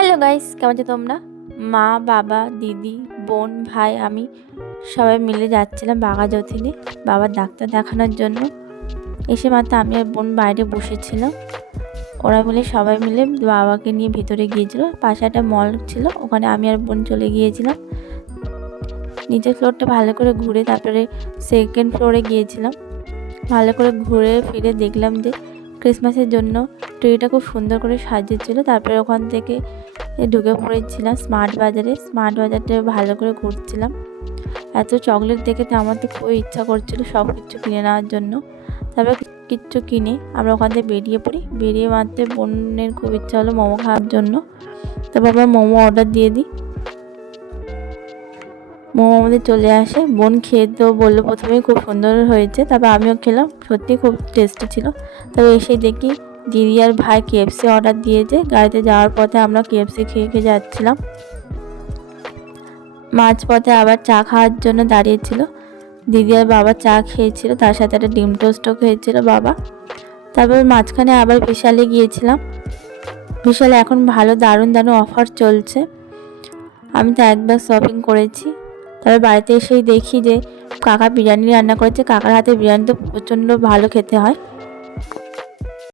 Hello guys, কেমন আছো তোমরা? মা, বাবা, দিদি, বোন, ভাই, আমি সবাই মিলে যাচ্ছিলাম বাঘাযতীনে বাবার ডাক্তার দেখানোর জন্য। এসে মাত্র আমি আর বোন বাইরে বসেছিলাম। ওরা মিলে সবাই মিলে বাবাকে নিয়ে ভিতরে গিয়েছিল। পাশে একটা মল ছিল, ওখানে আমি আর বোন চলে গিয়েছিলাম। নিচের ফ্লোরটা ভালো করে ঘুরে তারপরে সেকেন্ড ফ্লোরে গিয়েছিলাম। ভালো করে ঘুরে ফিরে দেখলাম যে ক্রিসমাসের জন্য ট্রিটা খুব সুন্দর করে সাজিয়েছিল। তারপরে ওখান থেকে ঢুকে পড়েছিলাম স্মার্ট বাজারটা ভালো করে ঘুরছিলাম। এত চকলেট দেখে তো আমার তো খুবই ইচ্ছা করছিল সব কিছু কিনে নেওয়ার জন্য। তারপর কিচ্ছু কিনে আমরা ওখান থেকে বেরিয়ে পড়ি। বেরিয়ে মাত্র বোনের খুব ইচ্ছা হলো মোমো খাওয়ার জন্য। তারপর আমরা মোমো অর্ডার দিয়ে দিই। মোমো আমাদের চলে আসে। বোন খেয়ে তো বললো প্রথমেই খুব সুন্দর হয়েছে, তারপর আমিও খেলাম, সত্যি খুব টেস্টি ছিল। তবে এসে দেখি দিদি আর ভাই কেএফসি অর্ডার দিয়েছে। গাড়িতে যাওয়ার পথে আমরা কেএফসি খেয়ে খেয়ে যাচ্ছিলাম। মাঝপথে আবার চা খাওয়ার জন্য দাঁড়িয়েছিল। দিদি আর বাবা চা খেয়েছিল, তার সাথে একটা ডিম টোস্টও খেয়েছিল বাবা। তারপর মাঝখানে আবার বিশালে গিয়েছিলাম। বিশালে এখন ভালো দারুণ দারুণ অফার চলছে। আমি তো একবার শপিং করেছি। তবে বাড়িতে এসেই দেখি যে কাকা বিরিয়ানি রান্না করেছে। কাকার হাতে বিরিয়ানি তো প্রচণ্ড ভালো খেতে হয়।